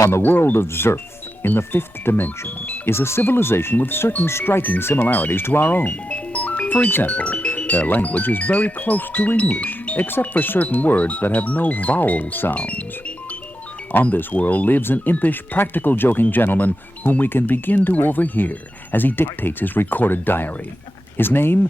On the world of Zerf, in the fifth dimension, is a civilization with certain striking similarities to our own. For example, their language is very close to English, except for certain words that have no vowel sounds. On this world lives an impish, practical joking gentleman whom we can begin to overhear as he dictates his recorded diary. His name,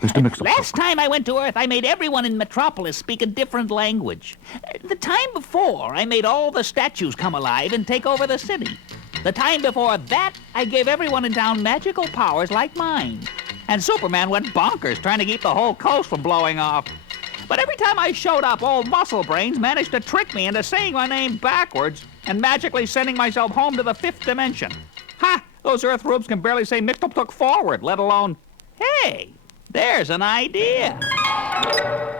Mr. Mxyzptlk-Up. Last time I went to Earth, I made everyone in Metropolis speak a different language. The time before, I made all the statues come alive and take over the city. The time before that, I gave everyone in town magical powers like mine. And Superman went bonkers trying to keep the whole coast from blowing off. But every time I showed up, old Muscle Brains managed to trick me into saying my name backwards and magically sending myself home to the fifth dimension. Ha! Those Earth rubes can barely say Mxyzptlk-Up forward, let alone, hey, there's an idea.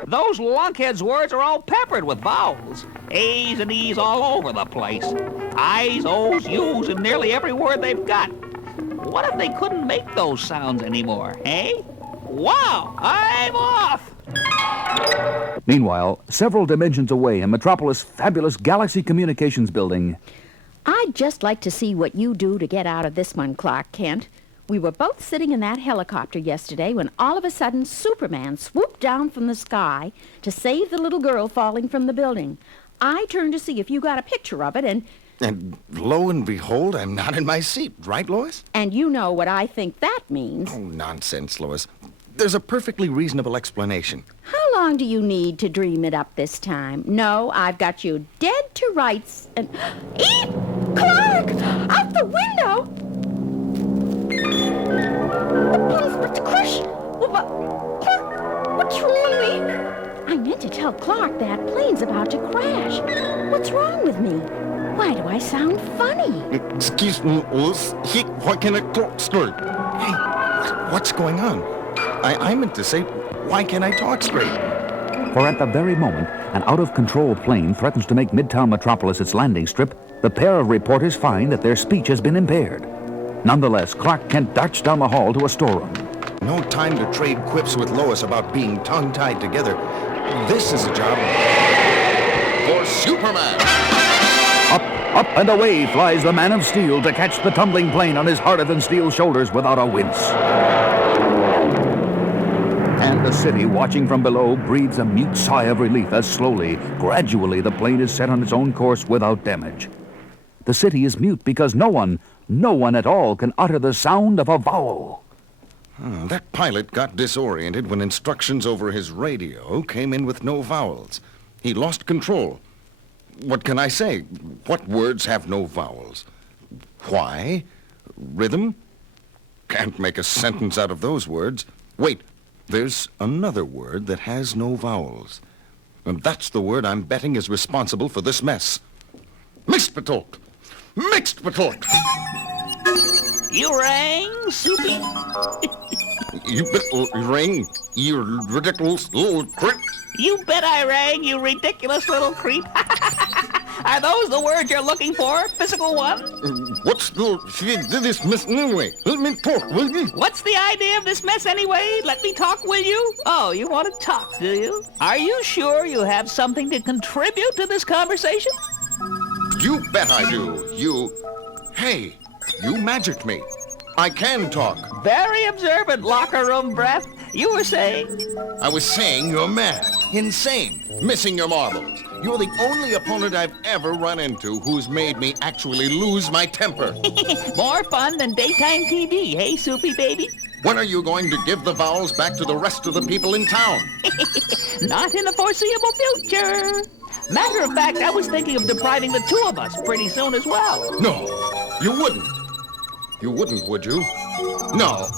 Those lunkheads' words are all peppered with vowels. A's and E's all over the place. I's, O's, U's, and nearly every word they've got. What if they couldn't make those sounds anymore, eh? Wow, I'm off! Meanwhile, several dimensions away in Metropolis' fabulous Galaxy Communications building. I'd just like to see what you do to get out of this one, Clark Kent. We were both sitting in that helicopter yesterday when all of a sudden Superman swooped down from the sky to save the little girl falling from the building. I turned to see if you got a picture of it, And lo and behold, I'm not in my seat, right, Lois? and you know what I think that means. Oh, nonsense, Lois. There's a perfectly reasonable explanation. How long do you need to dream it up this time? No, I've got you dead to rights and... Eep! Clark! Out the window! The plane's about to crash! Clark, what's wrong with me? I meant to tell Clark that plane's about to crash. What's wrong with me? Why do I sound funny? Excuse me, Lois. Why can't I talk straight? Hey, what's going on? I meant to say, why can't I talk straight? For at the very moment an out-of-control plane threatens to make Midtown Metropolis its landing strip, the pair of reporters find that their speech has been impaired. Nonetheless, Clark Kent darts down the hall to a storeroom. No time to trade quips with Lois about being tongue-tied together. This is a job for Superman. Up and away flies the Man of Steel to catch the tumbling plane on his harder-than-steel shoulders without a wince. And the city, watching from below, breathes a mute sigh of relief as slowly, gradually, the plane is set on its own course without damage. The city is mute because no one at all can utter the sound of a vowel. That pilot got disoriented when instructions over his radio came in with no vowels. He lost control. What can I say? What words have no vowels? Why? Rhythm? Can't make a sentence out of those words. Wait, there's another word that has no vowels. And that's the word I'm betting is responsible for this mess. Mxyzptlk! Mxyzptlk! You rang, Soupy? You ring, you ridiculous little creep. You bet I rang, you ridiculous little creep. Are those the words you're looking for, physical one? What's this mess anyway? Let me talk, will you? What's the idea of this mess anyway? Let me talk, will you? Oh, you want to talk, do you? Are you sure you have something to contribute to this conversation? You bet I do. Hey, you magicked me. I can talk. Very observant, locker room breath. You were saying? I was saying you're mad, insane, missing your marbles. You're the only opponent I've ever run into who's made me actually lose my temper. More fun than daytime TV, hey, Soupy baby? When are you going to give the vowels back to the rest of the people in town? Not in the foreseeable future. Matter of fact, I was thinking of depriving the two of us pretty soon as well. No, you wouldn't. You wouldn't, would you? No.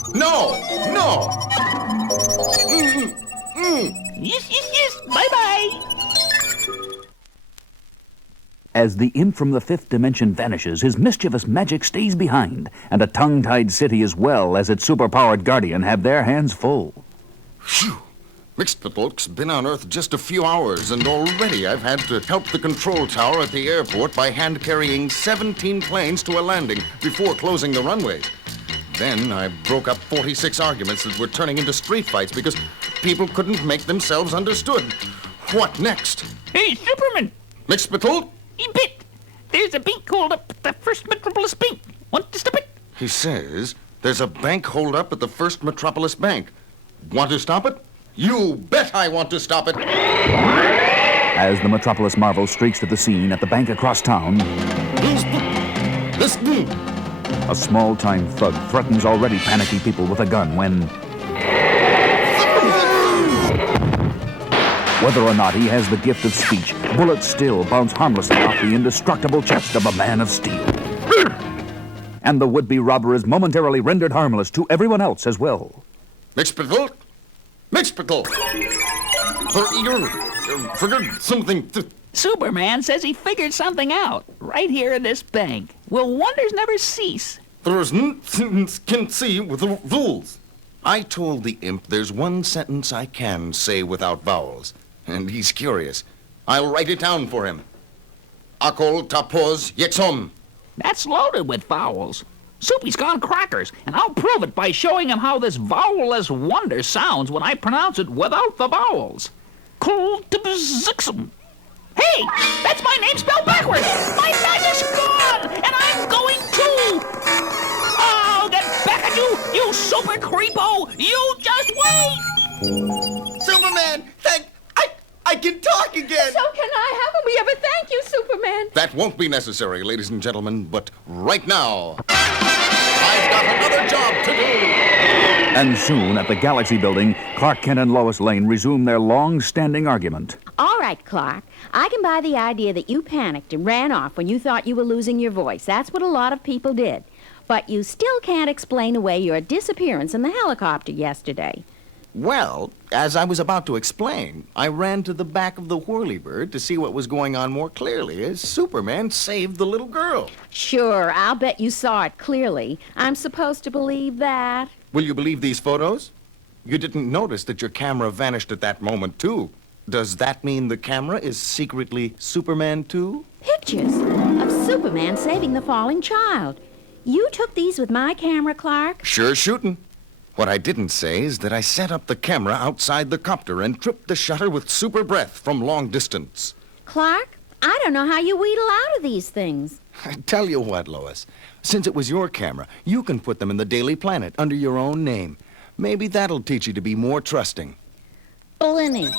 Yes. Bye-bye. As the imp from the fifth dimension vanishes, his mischievous magic stays behind, and a tongue-tied city as well as its superpowered guardian have their hands full. Phew. Mxyzptlk-Up's been on Earth just a few hours, and already I've had to help the control tower at the airport by hand-carrying 17 planes to a landing before closing the runways. Then I broke up 46 arguments that were turning into street fights because people couldn't make themselves understood. What next? Hey, Superman! Mxyzptlk? Bit. there's a bank hold up at the First Metropolis Bank. Want to stop it? He says there's a bank holdup at the First Metropolis Bank. Want to stop it? You bet I want to stop it. As the Metropolis Marvel streaks to the scene at the bank across town, a small-time thug threatens already panicky people with a gun when, whether or not he has the gift of speech, bullets still bounce harmlessly off the indestructible chest of a man of steel. And the would-be robber is momentarily rendered harmless to everyone else as well. Mxyzptlk-Up! Mxyzptlk-Up! Figured something... Superman says he figured something out right here in this bank. Will wonders never cease? There's can see with the vowels. I told the imp there's one sentence I can say without vowels, and he's curious. I'll write it down for him. Akol tapoz yexom. That's loaded with vowels. Soupy's gone crackers, and I'll prove it by showing him how this vowel-less wonder sounds when I pronounce it without the vowels. Kultibzixum. Hey, that's my name spelled backwards. My name is gone, and I'm going too. I'll get back at you, you super creepo. You just wait. Superman, I can talk again. So can I. Haven't we ever thank you, Superman? That won't be necessary, ladies and gentlemen, but right now, I've got another job to do. And soon, at the Galaxy Building, Clark Kent and Lois Lane resume their long-standing argument. All right, Clark. I can buy the idea that you panicked and ran off when you thought you were losing your voice. That's what a lot of people did. But you still can't explain away your disappearance in the helicopter yesterday. Well, as I was about to explain, I ran to the back of the Whirlybird to see what was going on more clearly as Superman saved the little girl. Sure, I'll bet you saw it clearly. I'm supposed to believe that. Will you believe these photos? You didn't notice that your camera vanished at that moment, too. Does that mean the camera is secretly Superman, too? Pictures of Superman saving the falling child. You took these with my camera, Clark? Sure shooting. What I didn't say is that I set up the camera outside the copter and tripped the shutter with super breath from long distance. Clark, I don't know how you wheedle out of these things. I tell you what, Lois. Since it was your camera, you can put them in the Daily Planet under your own name. Maybe that'll teach you to be more trusting. Blinny.